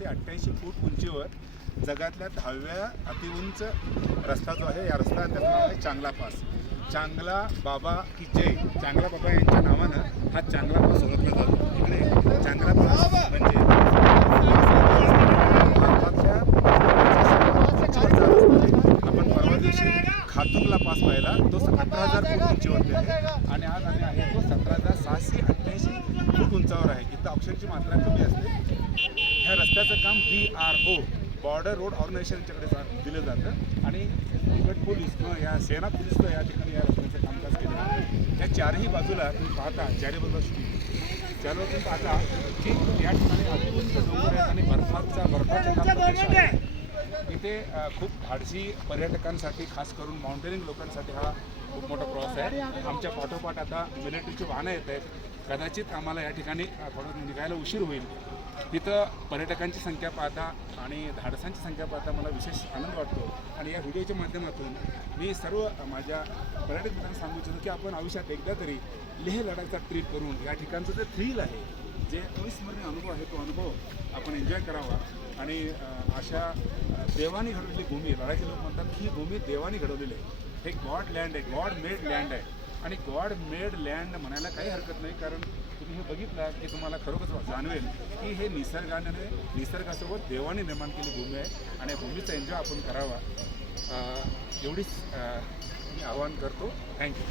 688 फूट उंचीवर जगातल्या 10व्या अतिउंच रस्ता जो आहे, या रस्ता त्याचं नाव आहे चांगला पास. चांगला बाबा की जय. चांगला बाबा यांच्या नावानं हा चांगला पास ओळखला जातो. इकडे चांगला पास म्हणजे भारतातल्या आपण परवा दिवशी खातुंगला पास पाहिला, तो 18,000 फूट उंचीवरती आहे आणि आज आम्ही आहे तो 17,688 फूट उंचावर आहे. इथं ऑक्सिजनची मात्रा कमी असते. ह्या रस्त्याचं काम BRO बॉर्डर रोड ऑर्गनायझेशनच्याकडे दिलं जातं आणि तिबेट पोलीस किंवा या सेना पोलीस या ठिकाणी या रस्त्याचं कामकाज केलं जातं. त्या चारही बाजूला तुम्ही पाहता, चारही बाजूला चारही तुम्ही पाहता की या ठिकाणी अतिउंच डोंगर आहेत आणि बर्फाचे इथे खूप धाडसी पर्यटकांसाठी, खास करून माउंटेनिंग लोकांसाठी हा खूप मोठा प्रवास आहे. आमच्या पाठोपाठ आता मिलिटरीची वाहनं येत आहेत. कदाचित आम्हाला या ठिकाणी थोडं निघायला उशीर होईल. तिथं पर्यटकांची संख्या पाहता आणि धाडसांची संख्या पाहता मला विशेष आनंद वाटतो. आणि या व्हिडिओच्या माध्यमातून मी सर्व माझ्या पर्यटक मित्रांना सांगू इच्छितो की आपण आयुष्यात एकदा तरी लेह लडाखचा ट्रिप करून या ठिकाणचं जे थ्रिल आहे, जे अविस्मरणीय अनुभव आहे, तो अनुभव आपण एन्जॉय करावा. आणि अशा देवानी घडवलेली भूमी, लडाखी लोक म्हणतात की ही भूमी देवानी घडवलेली आहे. हे गॉड लँड आहे, गॉड मेड लँड आहे. आणि गॉड मेड लँड म्हणायला काही हरकत नाही, कारण तुम्ही हे बघितलं की तुम्हाला खरोखर जाणवेल की हे निसर्गासोबत देवाने निर्माण केलेली भूमी आहे आणि भूमीचा एन्जॉय आपण करावा. एवढीच मी आवाहन करतो. थँक्यू.